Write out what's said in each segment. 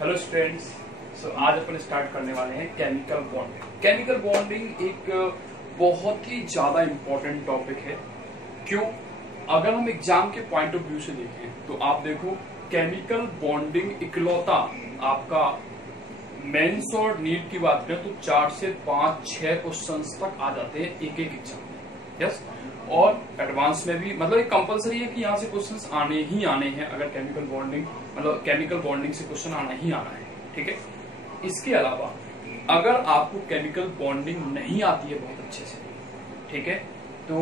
Hello students. आज अपन start करने वाले हैं केमिकल बॉन्डिंग। केमिकल बॉन्डिंग एक बहुत ही ज्यादा इंपॉर्टेंट टॉपिक है। क्यों? अगर हम एग्जाम के पॉइंट ऑफ व्यू से देखें तो आप देखो केमिकल बॉन्डिंग इकलौता आपका मेंस और नीट की बात करें तो 4 से 5-6 क्वेश्चंस तक आ जाते हैं एक एग्जाम में। यस, और एडवांस में भी मतलब कंपलसरी है कि यहाँ से क्वेश्चंस आने ही आने हैं। अगर केमिकल बॉन्डिंग मतलब केमिकल बॉन्डिंग से क्वेश्चन आना ही आना है, ठीक है। इसके अलावा अगर आपको केमिकल बॉन्डिंग नहीं आती है बहुत अच्छे से, ठीक है, तो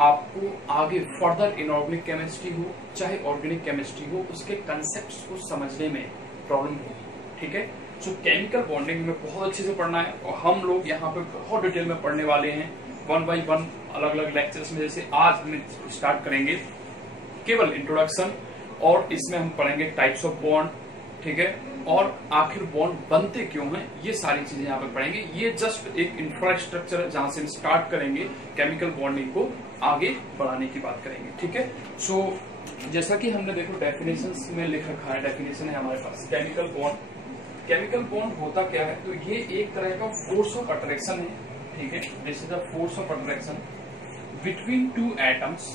आपको आगे फर्दर इनऑर्गेनिक केमिस्ट्री हो चाहे ऑर्गेनिक केमिस्ट्री हो उसके कंसेप्ट को समझने में प्रॉब्लम होगी, ठीक है। सो केमिकल बॉन्डिंग में बहुत अच्छे से पढ़ना है और हम लोग यहाँ पे बहुत डिटेल में पढ़ने वाले हैं 1 by 1 अलग अलग लेक्चर्स में। जैसे आज हम स्टार्ट करेंगे केवल इंट्रोडक्शन और इसमें हम पढ़ेंगे टाइप्स ऑफ बॉन्ड, ठीक है, और आखिर बॉन्ड बनते क्यों हैं, ये सारी चीजें यहाँ पे पढ़ेंगे। ये जस्ट एक इंफ्रास्ट्रक्चर है जहां से हम स्टार्ट करेंगे केमिकल बॉन्डिंग को आगे बढ़ाने की बात करेंगे, ठीक है। सो जैसा कि हमने देखो डेफिनेशन में लिख रखा है, डेफिनेशन है हमारे पास केमिकल बॉन्ड। केमिकल बॉन्ड होता क्या है? तो ये एक तरह का फोर्स ऑफ अट्रैक्शन है, ठीक है। This is the force of attraction between two atoms.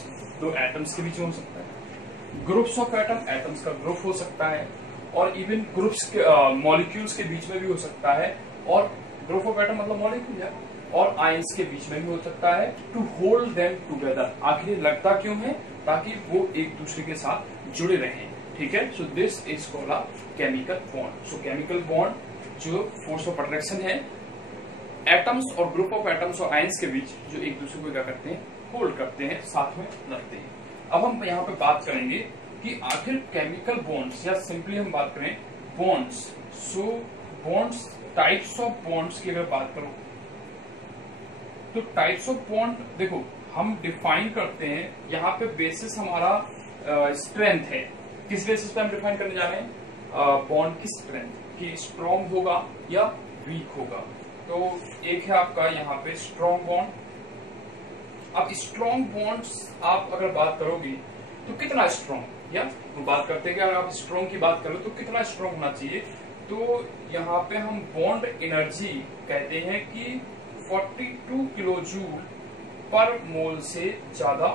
दो एटम्स के बीच में हो सकता है, ग्रुप्स ऑफ एटम, एटम्स का ग्रुप हो सकता है, और इवन ग्रुप्स के मॉलिक्यूल्स के बीच में भी हो सकता है, और ग्रुप ऑफ एटम मतलब मॉलिक्यूल है, और आयंस के बीच में भी हो सकता है। टू होल्ड देम टुगेदर, आखिर लगता क्यों है? ताकि वो एक दूसरे के साथ जुड़े रहें, ठीक है। सो this is called a chemical bond. So chemical bond जो फोर्स ऑफ अट्रैक्शन है एटम्स और ग्रुप ऑफ एटम्स और आयंस के बीच जो एक दूसरे को क्या करते हैं, होल्ड करते हैं, साथ में रखते हैं। अब हम यहाँ पे बात करेंगे कि आखिर केमिकल बॉन्ड्स या सिंपली हम बात करें bonds. So bonds, types of bonds की अगर बात करो तो टाइप्स ऑफ बॉन्ड देखो हम डिफाइन करते हैं। यहाँ पे बेसिस हमारा स्ट्रेंथ है। किस बेसिस पे हम डिफाइन करने जा रहे हैं? बॉन्ड की स्ट्रेंथ, कि स्ट्रॉन्ग होगा या वीक होगा। तो एक है आपका यहाँ पे स्ट्रॉन्ग बॉन्ड। अब स्ट्रॉन्ग बॉन्ड्स आप अगर बात करोगे तो कितना स्ट्रॉन्ग, या तो बात करते हैं कि अगर आप स्ट्रॉन्ग की बात करो तो कितना स्ट्रॉन्ग होना चाहिए। तो यहाँ पे हम बॉन्ड एनर्जी कहते हैं कि 42 किलो जूल पर मोल से ज्यादा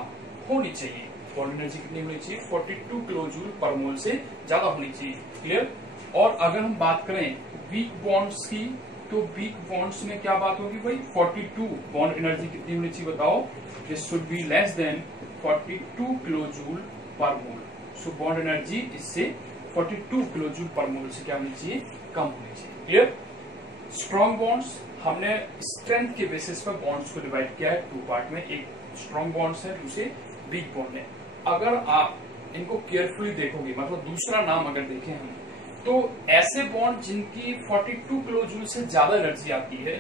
होनी चाहिए। बॉन्ड एनर्जी कितनी होनी चाहिए? 42 किलो जूल पर मोल से ज्यादा होनी चाहिए। क्लियर? और अगर हम बात करें वीक बॉन्ड्स की तो वीक बॉन्ड्स में क्या बात होगी भाई? 42 बॉन्ड एनर्जी कितनी होनी चाहिए बताओ? This should be less than 42 kilo joule per mole. So bond energy इससे 42 किलो जूल पर मोल से क्या होनी चाहिए? कम होनी चाहिए। क्लियर? स्ट्रॉन्ग बॉन्ड्स हमने स्ट्रेंथ के बेसिस पर बॉन्ड्स को डिवाइड किया है 2 पार्ट में। एक स्ट्रॉन्ग बॉन्ड्स है, दूसरे वीक बॉन्ड है। अगर आप इनको केयरफुली देखोगे, मतलब दूसरा नाम अगर देखें हम, तो ऐसे बॉन्ड जिनकी 42 किलो जूल से ज्यादा एनर्जी आती है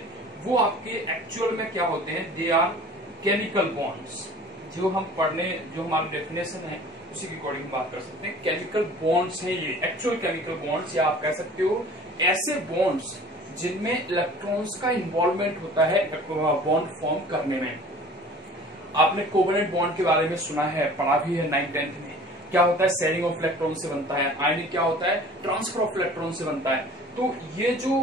वो आपके एक्चुअल में क्या होते हैं? They are chemical bonds. जो हम पढ़ने, जो हमारी डेफिनेशन है उसी के अकॉर्डिंग बात कर सकते हैं। केमिकल बॉन्ड्स हैं ये, एक्चुअल केमिकल बॉन्ड्स, या आप कह सकते हो ऐसे बॉन्ड्स जिनमें इलेक्ट्रॉन्स का इन्वॉल्वमेंट होता है बॉन्ड फॉर्म करने में। आपने कोवेलेंट बॉन्ड के बारे में सुना है, पढ़ा भी है 9th-10th में। क्या होता है? शेयरिंग ऑफ इलेक्ट्रॉन से बनता है। आयनिक क्या होता है? ट्रांसफर ऑफ इलेक्ट्रॉन से बनता है। तो ये जो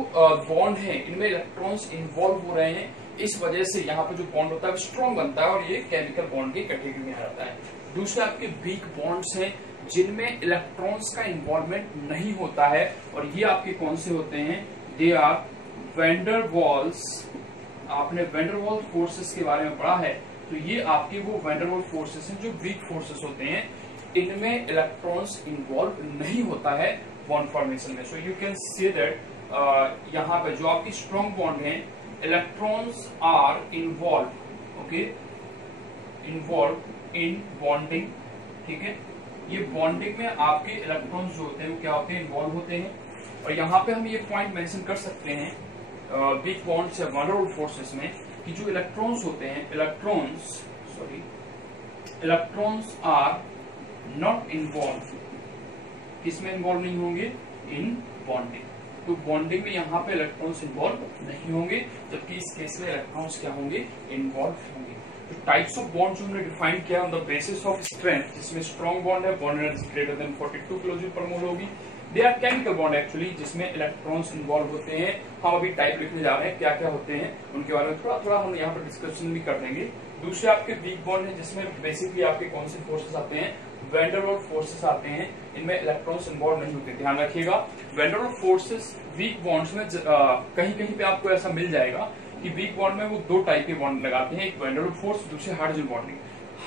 बॉन्ड है इनमें इलेक्ट्रॉन्स इन्वॉल्व हो रहे हैं, इस वजह से यहाँ पे जो बॉन्ड होता है वो स्ट्रॉन्ग बनता है और ये केमिकल बॉन्ड की कैटेगरी में आ जाता है। दूसरे आपके वीक बॉन्ड्स हैं जिनमें इलेक्ट्रॉन्स का इन्वॉल्वमेंट नहीं होता है, और ये आपके कौन से होते हैं? They are van Waals. आपने वैन डर वाल्स फोर्सेस के बारे में पढ़ा है, तो ये आपके वो वैन डर वाल्स फोर्सेस हैं जो वीक फोर्सेस होते हैं। इनमें इलेक्ट्रॉन्स इन्वॉल्व नहीं होता है बॉन्ड फॉर्मेशन में। So you can say that यहाँ पे जो आपकी स्ट्रॉन्ग बॉन्ड है electrons are involve, okay, involve in bonding, ठीक है। ये बॉन्डिंग में आपके इलेक्ट्रॉन्स जो होते हैं वो क्या होते हैं? इन्वॉल्व होते हैं। और यहाँ पे हम ये पॉइंट मेंशन कर सकते हैं वीक बॉन्ड्स या वैन डर वाल्स फोर्सेस में कि जो इलेक्ट्रॉन्स होते हैं, इलेक्ट्रॉन्स आर नॉट इन्वॉल्व। किसमें इन्वॉल्व नहीं होंगे? In bonding. तो बॉन्डिंग में यहाँ पे इलेक्ट्रॉन्स इन्वॉल्व नहीं होंगे, जबकि इस केस में इलेक्ट्रॉन्स क्या होंगे? इन्वॉल्व होंगे। तो टाइप्स ऑफ बॉन्ड जो हमने डिफाइन किया on the basis of strength, जिसमें स्ट्रॉन्ग बॉन्ड है, bond energy greater than 42 kilo joule per mole होगी। They are chemical bond actually, जिसमें इलेक्ट्रॉन्स इन्वॉल्व होते हैं। हम अभी टाइप लिखने जा रहे हैं, क्या क्या होते हैं उनके बारे में थोड़ा थोड़ा हम यहाँ पर डिस्कशन भी कर देंगे। दूसरे आपके वीक बॉन्ड है, जिसमें बेसिकली आपके कौन से फोर्सेस आते हैं, वैन डेर वाल्स फोर्सेस आते हैं, इनमें इलेक्ट्रॉन्स इन्वॉल्व नहीं होते। ध्यान रखिएगा, van der Waals forces weak bonds में कहीं कहीं पे आपको ऐसा मिल जाएगा कि वीक बॉन्ड में वो दो टाइप के बॉन्ड लगाते हैं, एक वैन डेर वाल्स फोर्स, दूसरे hydrogen bonding.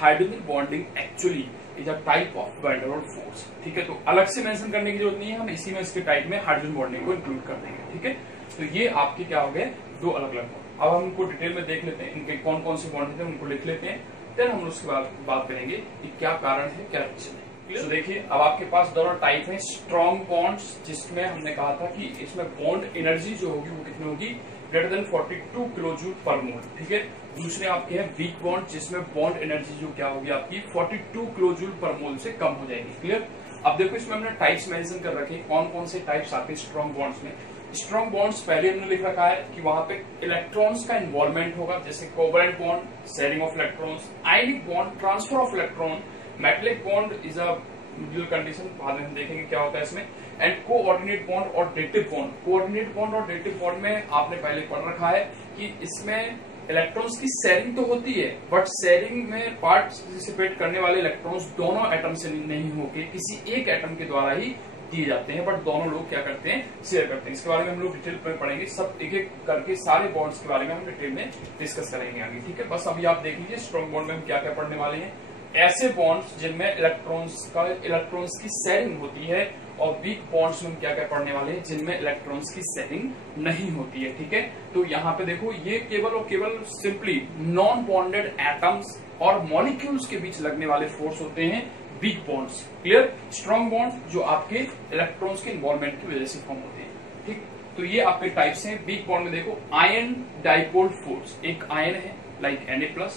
Hydrogen bonding actually is a type of van der Waals force, ठीक है। तो अलग से मेंशन करने की जरूरत नहीं है, हम इसी में इसके टाइप में हाइड्रोजन बॉन्डिंग को इंक्लूड कर देंगे, ठीक है। तो ये आपके क्या हो गए, दो अलग अलग बॉन्ड। अब हम इनको डिटेल में देख लेते हैं, इनके कौन कौन से बॉन्ड हैं उनको लिख लेते हैं, फिर हम उसके बाद बात करेंगे कि क्या कारण है, क्या रीजन है। तो देखिए, अब आपके पास दोनों टाइप है स्ट्रॉन्ग बॉन्ड्स, जिसमें हमने कहा था कि इसमें बॉन्ड एनर्जी जो होगी वो कितनी होगी, greater than 42 kilo joule per mole, ठीक है। दूसरे आपके हैं वीक बॉन्ड, जिसमें बॉन्ड एनर्जी जो क्या होगी आपकी 42 किलो जूल पर मोल से कम हो जाएगी, क्लियर। अब देखो, इसमें हमने टाइप्स मेंशन कर रखे, कौन कौन से टाइप्स आते हैं स्ट्रॉन्ग बॉन्ड्स में। स्ट्रॉन्ग बॉन्ड्स पहले हमने लिख रखा है कि वहां पे इलेक्ट्रॉन्स का इन्वॉल्वमेंट होगा, जैसे covalent bond, sharing of electrons, ionic bond, transfer of electron, metallic bond is a mutual condition, बाद में हम देखेंगे क्या होता है इसमें, एंड कोऑर्डिनेट बॉन्ड और डेटिव बॉन्ड। कोऑर्डिनेट बॉन्ड और डेटिव बॉन्ड में आपने पहले पढ़ रखा है कि इसमें इलेक्ट्रॉन्स की शेयरिंग तो होती है, बट शेयरिंग में पार्टिसिपेट करने वाले इलेक्ट्रॉन्स दोनों एटम से नहीं होके किसी एक एटम के द्वारा ही दिए जाते हैं, बट दोनों लोग क्या करते हैं, शेयर करते हैं। इसके बारे में हम लोग डिटेल में पढ़ेंगे, सब एक एक करके सारे बॉन्ड्स के बारे में हम डिटेल में डिस्कस करेंगे आगे, ठीक है। बस अभी आप देख लीजिए स्ट्रॉन्ग बॉन्ड में हम क्या क्या पढ़ने वाले हैं। ऐसे बॉन्ड्स जिनमें इलेक्ट्रॉन्स की शेयरिंग होती है, और वीक बॉन्ड्स में हम क्या क्या पढ़ने वाले हैं, जिनमें इलेक्ट्रॉन्स की शेयरिंग नहीं होती है, ठीक है। तो यहाँ पे देखो, ये केवल और केवल सिंपली नॉन बॉन्डेड एटम्स और मॉलिक्यूल्स के बीच लगने वाले फोर्स होते हैं weak bonds, clear. Strong bonds जो आपके इलेक्ट्रॉन्स के इन्वॉल्वमेंट की वजह से फॉर्म होते हैं, ठीक। तो ये आपके टाइप्स हैं। वीक बॉन्ड में देखो, आयन डाइपोल फोर्स, एक आयन है लाइक Na+,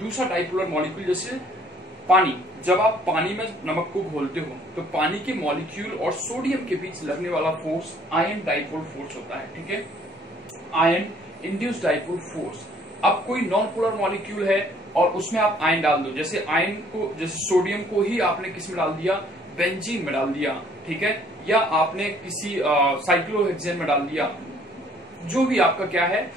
दूसरा डाइपोलर मॉलिक्यूल, जैसे पानी, जब आप पानी में नमक को घोलते हो तो पानी के मॉलिक्यूल और सोडियम के बीच लगने वाला फोर्स आयन डाइपोल फोर्स होता है, ठीक है, आयन इंड्यूस्ड डाइपोल फोर्स। अब कोई नॉन पोलर मॉलिक्यूल है और उसमें आप आयन डाल दो, जैसे आयन को, जैसे सोडियम को ही आपने किस में डाल दिया, बेंजीन में डाल दिया, ठीक है, या आपने किसी साइक्लोहेक्सेन में डाल दिया, जो भी आपका क्या है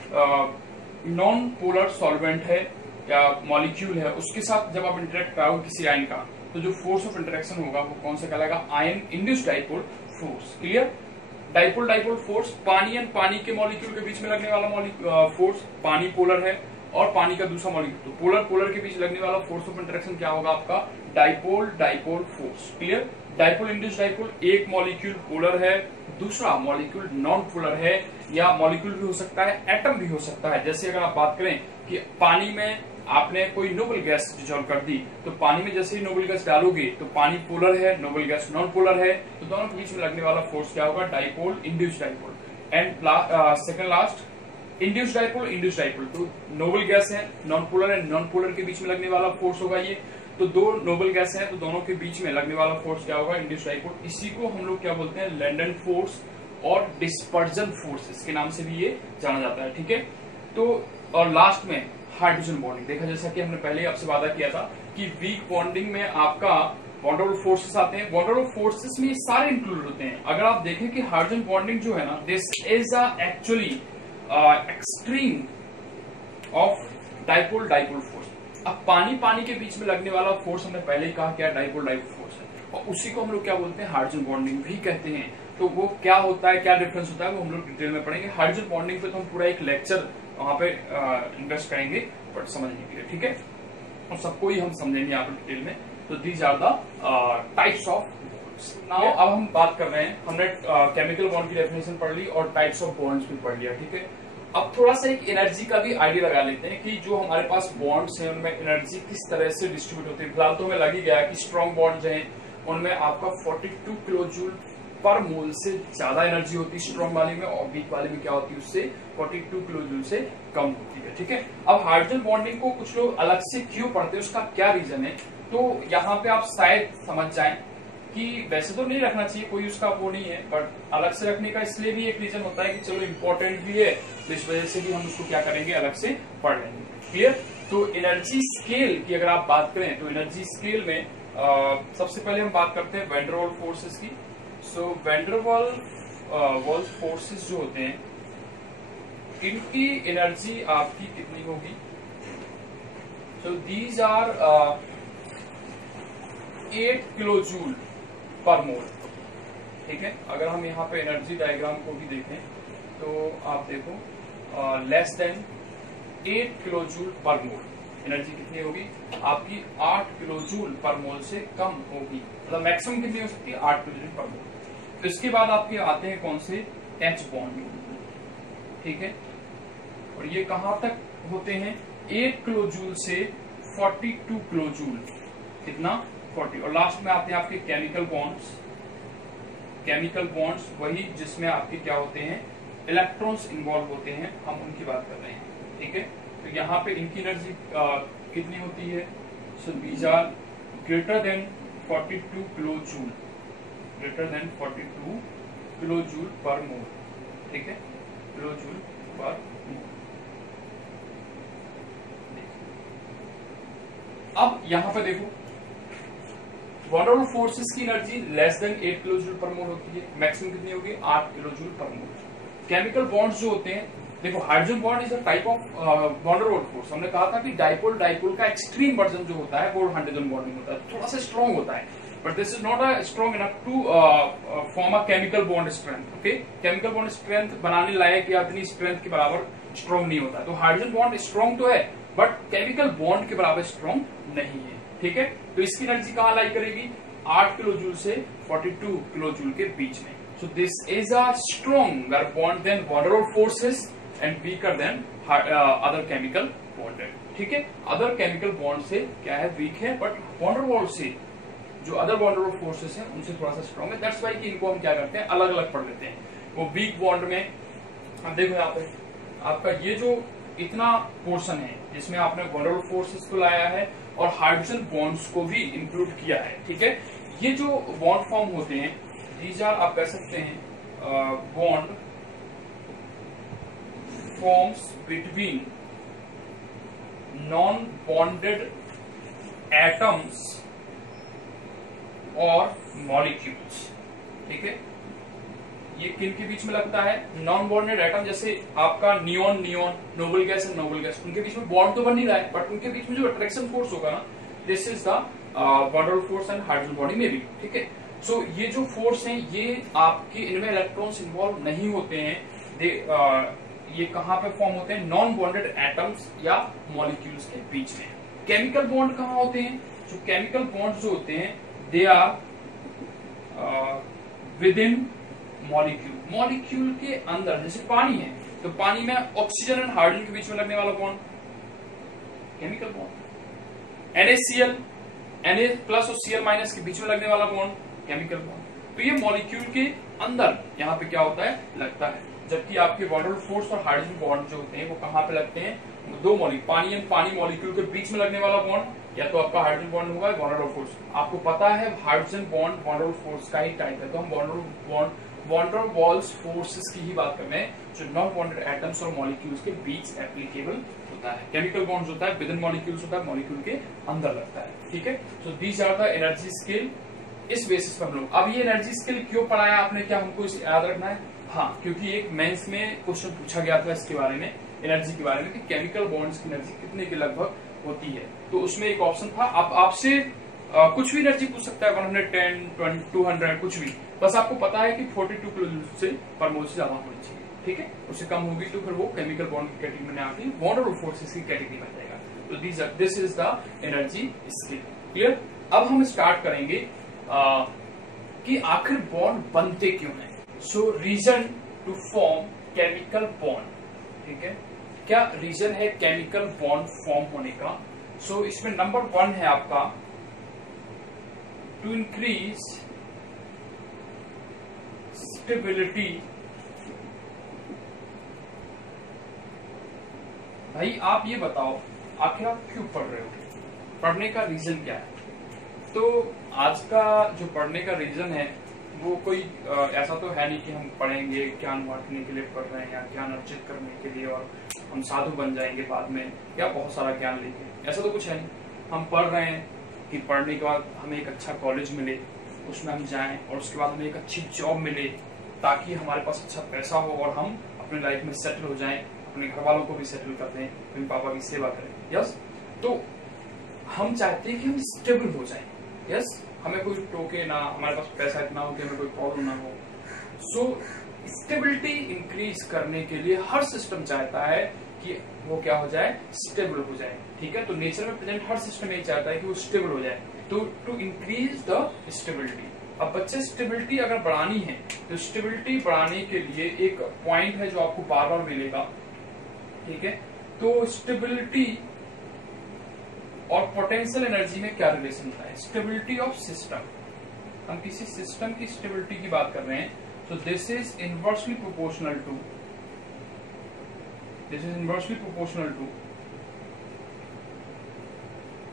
नॉन पोलर सॉल्वेंट है या मॉलिक्यूल है, उसके साथ जब आप इंटरेक्ट कराओगे किसी आयन का, तो जो फोर्स ऑफ इंटरेक्शन होगा वो कौन सा कहलाएगा, ion induced dipole force, clear. Dipole dipole force, पानी एंड पानी के मॉलिक्यूल के बीच में लगने वाला फोर्स, पानी पोलर है और पानी का दूसरा मॉलिक्यूल, तो पोलर पोलर के बीच लगने वाला फोर्स ऑफ इंटरेक्शन क्या होगा आपका, dipole dipole force, clear. Dipole induced dipole, एक मॉलिक्यूल पोलर है, दूसरा मॉलिक्यूल नॉन पोलर है, या मॉलिक्यूल भी हो सकता है, एटम भी हो सकता है। जैसे अगर आप बात करें कि पानी में आपने कोई नोबल गैस डिसॉल्व कर दी, तो पानी में जैसे ही नोबल गैस डालोगे तो पानी पोलर है, नोबल गैस नॉन पोलर है, तो दोनों के बीच में लगने वाला फोर्स क्या होगा, dipole induced dipole. And second last induced dipole, induced dipole, तो नोबल गैस है, नॉन पोलर है, नॉन पोलर के बीच में लगने वाला फोर्स होगा ये, तो दो नोबल गैस है तो दोनों के बीच में लगने वाला फोर्स क्या होगा, इंड्यूस्ड डाइपोल। इसी को हम लोग क्या बोलते हैं, लैंडन फोर्स और डिस्पर्जन फोर्स, इसके नाम से भी ये जाना जाता है, ठीक है। तो और लास्ट में हाइड्रोजन बॉन्डिंग, देखा जैसा कि हमने पहले आपसे वादा किया था कि वीक बॉन्डिंग में आपका वॉन डेर वाल्स फोर्सेस आते हैं, वॉन डेर वाल्स फोर्सेस में सारे इंक्लूड होते हैं। अगर आप देखें कि हाइड्रोजन बॉन्डिंग जो है ना, this is actually extreme of dipole dipole force. अब पानी पानी के बीच में लगने वाला फोर्स हमने पहले ही कहा क्या, डाइपोल डाइपोल फोर्स है, और उसी को हम लोग क्या बोलते हैं, हाइड्रोजन बॉन्डिंग भी कहते हैं। तो वो क्या होता है, क्या डिफरेंस होता है, वो हम लोग डिटेल में पढ़ेंगे। हाइड्रोजन बॉन्डिंग पे तो हम पूरा एक लेक्चर वहां पे इन्वेस्ट करेंगे बट समझने के लिए, ठीक है, और सबको ही हम समझेंगे यहाँ पे डिटेल में। तो these are the types of bonds. Now अब हम बात कर रहे हैं, हमने केमिकल बॉन्ड की डेफिनेशन पढ़ ली और टाइप्स ऑफ बॉन्ड्स भी पढ़ लिया, ठीक है। अब थोड़ा सा एक एनर्जी का भी आइडिया लगा लेते हैं कि जो हमारे पास बॉन्ड्स हैं उनमें एनर्जी किस तरह से डिस्ट्रीब्यूट होती है। फिलहाल तो हमें लग ही गया कि स्ट्रॉन्ग बॉन्ड्स हैं उनमें आपका 42 किलो जूल पर मोल से ज्यादा एनर्जी होती है स्ट्रॉन्ग वाले में, और वीक वाले में क्या होती है, उससे 42 किलो जूल से कम होती है, ठीक है। अब हाइड्रोजन बॉन्डिंग को कुछ लोग अलग से क्यों पढ़ते हैं, उसका क्या रीजन है, तो यहाँ पे आप शायद समझ जाएं कि वैसे तो नहीं रखना चाहिए, कोई उसका वो नहीं है, बट अलग से रखने का इसलिए भी एक रीजन होता है कि चलो इंपॉर्टेंट भी है, तो इस वजह से भी हम उसको क्या करेंगे, अलग से पढ़ लेंगे, क्लियर। तो एनर्जी स्केल की अगर आप बात करें तो एनर्जी स्केल में सबसे पहले हम बात करते हैं वैन डेर वाल्स फोर्सेस की। सो वॉल्स फोर्सेस जो होते हैं, इनकी एनर्जी आपकी कितनी होगी? So these are 8 kilo joule per mole. ठीक है, अगर हम यहाँ पे एनर्जी डायग्राम को भी देखें तो आप देखो less than 8 kilo joule per मोल एनर्जी कितनी होगी आपकी? 8 किलो जूल पर मोल से कम होगी। मतलब मैक्सिमम कितनी हो सकती है? 8 किलो जूल पर मोल। तो इसके बाद आपके आते हैं कौन से? H bond. ठीक है, और ये कहां तक होते हैं? 8 किलो जूल से 42 किलो जूल। कितना? 40। और लास्ट में आते हैं आपके केमिकल बॉन्ड्स। केमिकल बॉन्ड्स वही जिसमें आपके क्या होते हैं? इलेक्ट्रॉन्स इन्वॉल्व होते हैं, हम उनकी बात कर रहे हैं। ठीक है, तो यहाँ पे इनकी एनर्जी कितनी होती है? So these are greater than 42 kilo joule, greater than 42 kilo joule per mole. ठीक है, किलो जूल पर मोल। अब यहां पे देखो, वन ऑफ फोर्सेस की energy less than 8 kilo joule per mole होती है, मैक्सिमम कितनी होगी? 8 किलो जूल पर मोल। केमिकल बॉन्ड्स जो होते हैं, देखो hydrogen bond is a type of van der Waals force. हमने कहा था कि डाइपोल का एक्सट्रीम वर्जन जो होता है वो हाइड्रोजन बॉन्डिंग होता है, थोड़ा सा स्ट्रॉन्ग होता है, but this is not a strong enough to form a chemical bond strength. Okay, chemical bond strength बनाने लायक या इतनी स्ट्रेंथ के बराबर स्ट्रॉन्ग नहीं होता है। तो हाइड्रोजन बॉन्ड स्ट्रॉन्ग तो है, बट केमिकल बॉन्ड के बराबर स्ट्रॉन्ग नहीं है। ठीक है, तो इसकी एनर्जी कहां लाई करेगी? 8 किलो जूल से 42 किलो जूल के बीच में। So this is a stronger bond than van der Waals forces and weaker than other chemical bond. ठीक है, अदर केमिकल बॉन्ड से क्या है? वीक है, बट वॉन डेर वाल्स से जो other van der Waals forces हैं उनसे थोड़ा सा स्ट्रॉन्ग है। दैट्स वाई कि इनको हम क्या करते हैं? अलग अलग पढ़ लेते हैं। वो वीक बॉन्ड में हम देखो यहाँ पे आपका ये जो इतना पोर्शन है जिसमें आपने वॉन डेर वाल्स फोर्सेस को लाया है और हाइड्रोजन बॉन्ड्स को भी इंक्लूड किया है। ठीक है, ये जो बॉन्ड फॉर्म होते हैं, दीज आर आप कह सकते हैं bond forms between non bonded atoms और मॉलिक्यूल्स। ठीक है, ये किन के बीच में लगता है? नॉन बॉन्डेड एटम, जैसे आपका neon noble gas and noble gas, उनके बीच में बॉन्ड तो बन नहीं रहा है, बट उनके बीच में जो अट्रैक्शन फोर्स होगा ना, this is the van der Waals force and hydrogen bonding में भी। ठीक है, सो ये जो फोर्स हैं ये आपके इनमें इलेक्ट्रॉन्स इन्वॉल्व नहीं होते हैं। ये कहां पे फॉर्म होते हैं? नॉन बॉन्डेड एटम्स या मॉलिक्यूल्स के बीच में। केमिकल बॉन्ड कहां होते हैं? जो केमिकल बॉन्ड जो होते हैं they are within molecule. Molecule के अंदर, जैसे पानी है तो पानी में ऑक्सीजन एंड हाइड्रोजन के बीच में लगने वाला bond chemical bond. NaCl, Na plus और Cl माइनस के बीच में लगने वाला बॉन्ड केमिकल बॉन्ड। तो ये मॉलिक्यूल के अंदर यहाँ पे क्या होता है? लगता है। जबकि आपके वॉन डेर वाल्स फोर्स और हाइड्रोजन बॉन्ड जो होते हैं वो कहां पे लगते हैं? दो मॉलिक्यूल, पानी एंड पानी मॉलिक्यूल के बीच में लगने वाला बॉन्ड या तो आपका हाइड्रोजन बॉन्ड होगा वॉन डेर वाल्स फोर्स। आपको पता है hydrogen bond van der Waals force का ही टाइप है, तो हम वॉन डेर वाल्स फोर्सेस की ही बात कर रहे हैं जो नॉन बॉन्डेड एटम्स और मॉलिक्यूल्स के बीच एप्लीकेबल होता है। केमिकल बॉन्ड्स होता है विद इन मॉलिक्यूल्स होता है, मॉलिक्यूल के अंदर लगता है। ठीक है, so these are the energy scale. इस बेसिस पर हम लोग अब ये एनर्जी स्केल क्यों पढ़ाया आपने? क्या हमको इसे याद रखना है? हाँ, क्योंकि एक मेंस में क्वेश्चन पूछा गया था इसके बारे में, एनर्जी के बारे में, कि केमिकल बॉन्ड्स की एनर्जी कितने के लगभग होती है। तो उसमें एक ऑप्शन था, आप आपसे कुछ भी एनर्जी पूछ सकता है, 110, 20, 200, कुछ भी, बस आपको पता है कि 42 किलो जूल से पर मोल से ज्यादा होनी चाहिए। ठीक है, उससे कम होगी तो फिर वो केमिकल बॉन्ड की कैटेगरी में आती है, वॉन डेर वाल्स फोर्सेस की कैटेगरी में जाएगा। तो this is the energy scale. Clear? अब हम स्टार्ट करेंगे कि आखिर बॉन्ड बनते क्यों हैं। So reason to form chemical bond. ठीक है, क्या रीजन है केमिकल बॉन्ड फॉर्म होने का? सो इसमें नंबर 1 है आपका टू इंक्रीज स्टेबिलिटी। भाई आप ये बताओ, आखिर आप क्यों पढ़ रहे हो? पढ़ने का रीजन क्या है? तो आज का जो पढ़ने का रीजन है वो कोई ऐसा तो है नहीं कि हम पढ़ेंगे ज्ञान बांटने के लिए पढ़ रहे हैं या ज्ञान अर्जित करने के लिए और हम साधु बन जाएंगे बाद में या बहुत सारा ज्ञान लेके, ऐसा तो कुछ है नहीं। हम पढ़ रहे हैं कि पढ़ने के बाद हमें एक अच्छा कॉलेज मिले, उसमें हम जाएं और उसके बाद हमें एक अच्छी जॉब मिले ताकि हमारे पास अच्छा पैसा हो और हम अपने लाइफ में सेटल हो जाएं, अपने घर वालों को भी सेटल कर दें, अपने पापा की सेवा करें। यस, तो हम चाहते हैं कि हम स्टेबल हो जाएं। यस, हमें कोई टोके ना, हमारे पास पैसा इतना हो कि हमें कोई प्रॉब्लम ना हो। सो स्टेबिलिटी इंक्रीज करने के लिए हर सिस्टम चाहता है कि वो क्या हो जाए, स्टेबल हो जाए। ठीक है, तो नेचर में प्रेजेंट हर सिस्टम यही चाहता है कि वो स्टेबल हो जाए, तो टू इंक्रीज द स्टेबिलिटी। अब बच्चे स्टेबिलिटी अगर बढ़ानी है तो स्टेबिलिटी बढ़ाने के लिए एक पॉइंट है जो आपको बार बार मिलेगा। ठीक है, तो स्टेबिलिटी और पोटेंशियल एनर्जी में क्या रिलेशन होता है? स्टेबिलिटी ऑफ सिस्टम, हम किसी सिस्टम की स्टेबिलिटी की बात कर रहे हैं, so this is inversely proportional to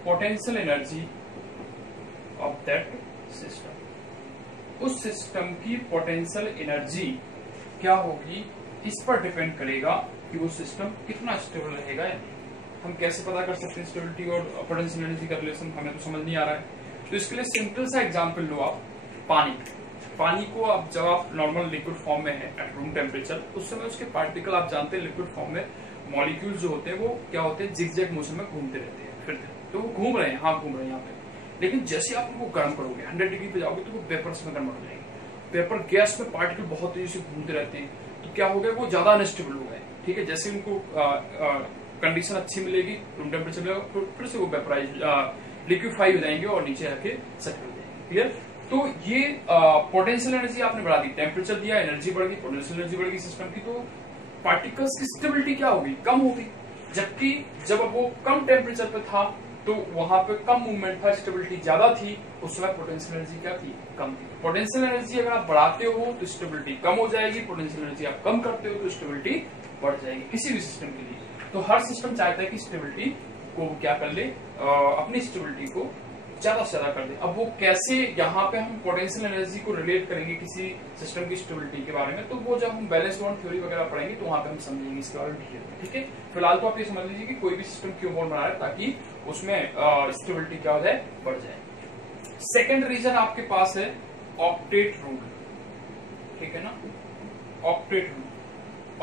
potential energy of that system। उस सिस्टम की पोटेंशियल एनर्जी क्या होगी, इस पर डिपेंड करेगा कि वो सिस्टम कितना स्टेबल रहेगा या नहीं। हम कैसे पता कर सकते हैं स्टेबिलिटी और पोटेंशियल एनर्जी का रिलेशन? हमें तो समझ नहीं आ रहा है। तो इसके लिए सिंपल सा एग्जांपल लो आप, पानी को आप जब आप नॉर्मल लिक्विड फॉर्म में है एट रूम टेम्परेचर, उस समय उसके पार्टिकल आप जानते हैं लिक्विड फॉर्म में मॉलिक्यूल्स जो होते हैं वो क्या होते हैं, जिग-जैग मोशन में घूमते रहते हैं, फिरते हैं। तो वो घूम रहे हैं, हाँ घूम रहे हैं यहाँ पे, लेकिन जैसे आप उनको गर्म करोगे 100 डिग्री पे जाओगे तो वो वेपर्स में कन्वर्ट हो जाएंगे। वेपर गैस में पार्टिकल बहुत तेजी से घूमते रहते हैं, तो क्या हो गया, वो ज्यादा अनस्टेबल हो गए। ठीक है, जैसे उनको कंडीशन अच्छी मिलेगी, रूम टेम्परेचर मिलेगा, फिर से वो वेपराइज लिक्विफाई हो जाएंगे और नीचे आके सेटल हो जाएंगे। क्लियर? तो ये पोटेंशियल एनर्जी आपने बढ़ा दी, टेम्परेचर दिया, एनर्जी बढ़ गई, पोटेंशियल एनर्जी बढ़ गई सिस्टम की, तो पार्टिकल्स की स्टेबिलिटी क्या होगी, कम होगी। जबकि जब वो कम टेम्परेचर पे था तो वहां पे कम मूवमेंट था, स्टेबिलिटी ज्यादा थी, उस समय पोटेंशियल एनर्जी क्या थी, कम थी। पोटेंशियल एनर्जी अगर आप बढ़ाते हो तो स्टेबिलिटी कम हो जाएगी, पोटेंशियल एनर्जी आप कम करते हो तो स्टेबिलिटी बढ़ जाएगी किसी भी सिस्टम के लिए। तो हर सिस्टम चाहता है कि स्टेबिलिटी को क्या कर ले, अपनी स्टेबिलिटी को ज्यादा से ज्यादा कर दे। अब वो कैसे, यहाँ पे हम पोटेंशियल एनर्जी को रिलेट करेंगे किसी सिस्टम की स्टेबिलिटी के बारे में, तो वो जब हम बैलेंस बॉन्ड थ्योरी वगैरह पढ़ेंगे तो वहां पे हम समझेंगे इसके बारे में डिटेल में। ठीक है, फिलहाल तो आप ये समझ लीजिए कि कोई भी सिस्टम क्यों बना रहा है, ताकि उसमें स्टेबिलिटी क्या हो जाए, बढ़ जाए। सेकेंड रीजन आपके पास है ऑक्टेट रूल। ठीक है ना, ऑक्टेट रूल।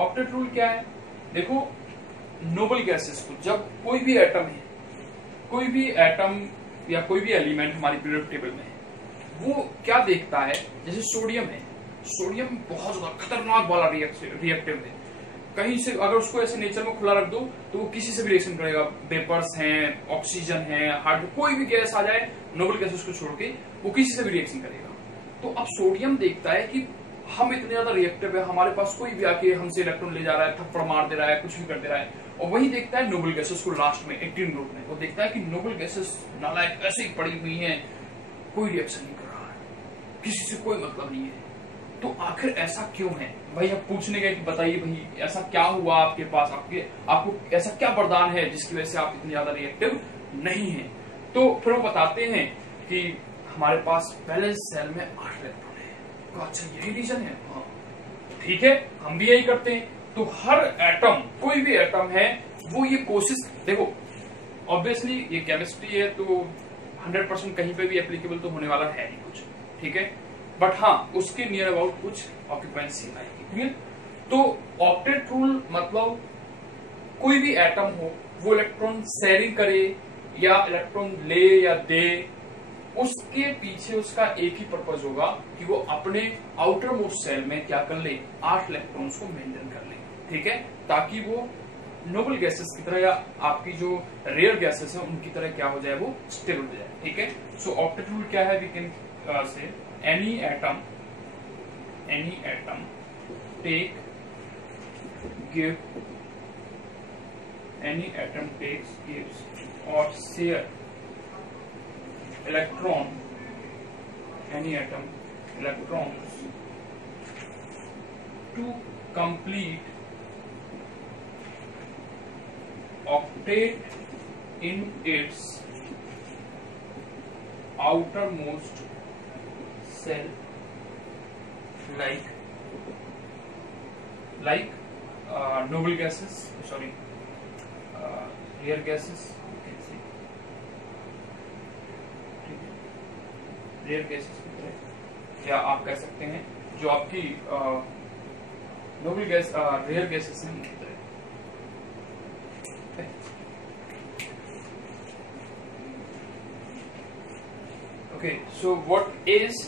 ऑक्टेट रूल क्या है, देखो नोबल गैसेस को, जब कोई भी एटम है, कोई भी एटम या कोई भी एलिमेंट हमारी पीरियोडिक टेबल में है, वो क्या देखता है, जैसे सोडियम है, सोडियम बहुत ज्यादा खतरनाक वाला रिएक्टिव है। कहीं से अगर उसको ऐसे नेचर में खुला रख दो तो वो किसी से भी रिएक्शन करेगा, वेपर्स हैं, ऑक्सीजन है, हाइड्रोजन, कोई भी गैस आ जाए, नोबल गैसेस को छोड़ के वो किसी से भी रिएक्शन करेगा। तो अब सोडियम देखता है कि हम इतने ज्यादा रिएक्टिव है, हमारे पास कोई भी आके हमसे इलेक्ट्रॉन ले जा रहा है, थप्पड़ मार दे रहा है, कुछ भी कर दे रहा है, और वही देखता है नोबल गैसेस को लास्ट में 18 ग्रुप में, वो देखता है कि नोबल गैसेस नालायक ऐसे ही पड़ी हुई हैं, कोई रिएक्शन नहीं कर रहा है, किसी से कोई मतलब नहीं है। तो आखिर ऐसा क्यों है भाई? अब पूछने गए कि बताइए भाई ऐसा क्या हुआ आपके पास, आपको ऐसा क्या वरदान है जिसकी वजह से आप इतने ज्यादा रिएक्टिव नहीं है? तो फिर वो बताते हैं कि हमारे पास बैलेंस सेल में 8 इलेक्ट्रॉन है। अच्छा यही रीजन है? हाँ ठीक है, हम भी यही करते हैं। तो हर एटम, कोई भी एटम है, वो ये कोशिश, देखो ऑब्वियसली ये केमिस्ट्री है तो 100% कहीं पे भी एप्लीकेबल तो होने वाला है नहीं कुछ, ठीक है, बट हाँ उसके नियर अबाउट कुछ ऑक्यूपेंसी आएगी। तो ऑक्टेट रूल मतलब कोई भी एटम हो वो इलेक्ट्रॉन शेयरिंग करे या इलेक्ट्रॉन ले या दे, उसके पीछे उसका एक ही पर्पज होगा कि वो अपने आउटर मोस्ट सेल में क्या कर ले, 8 इलेक्ट्रॉन्स को मेंटेन कर ले, ठीक है, ताकि वो नोबल गैसेस की तरह या आपकी जो रेयर गैसेस है उनकी तरह क्या हो जाए, वो स्टेबल हो जाए, ठीक है। सो ऑक्टेट रूल क्या है, we can say any atom take give any atom takes gives or share electron, any atom electrons to complete octet in its outermost cell, like noble gases, sorry, rare gases, you can say, rare gases की तरह, या आप कह सकते हैं जो आपकी noble gas rare gases हैं उनकी तरह। Okay, so what is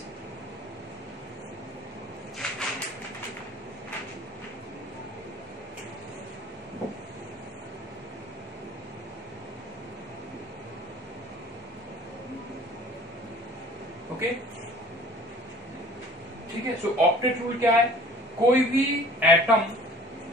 okay ठीक है। सो ऑक्टेट रूल क्या है? कोई भी एटम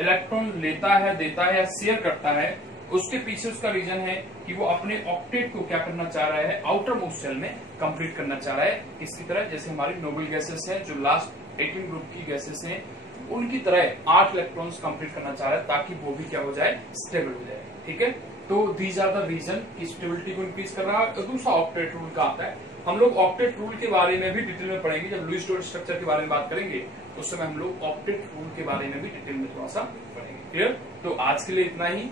इलेक्ट्रॉन लेता है, देता है या शेयर करता है, उसके पीछे उसका रीजन है कि वो अपने ऑक्टेट को क्या करना चाह रहा है, आउटर मोस्ट शेल में कंप्लीट करना चाह रहा है। इसकी तरह जैसे हमारी नोबल गैसेस है जो लास्ट 18 ग्रुप की गैसेस हैं, उनकी तरह 8 इलेक्ट्रॉन्स कंप्लीट करना चाह रहा है ताकि वो भी क्या हो जाए, स्टेबल हो जाए। ठीक है, तो दीज आर द रीजन की स्टेबिलिटी को इंक्रीज कर रहा है। दूसरा ऑक्टेट रूल का आता है, हम लोग ऑक्टेट रूल के बारे में भी डिटेल में पढ़ेंगे। जब लुईस डॉट स्ट्रक्चर के बारे में बात करेंगे उस समय हम लोग ऑक्टेट रूल के बारे में भी डिटेल में थोड़ा सा पढ़ेंगे। क्लियर? तो आज के लिए इतना ही।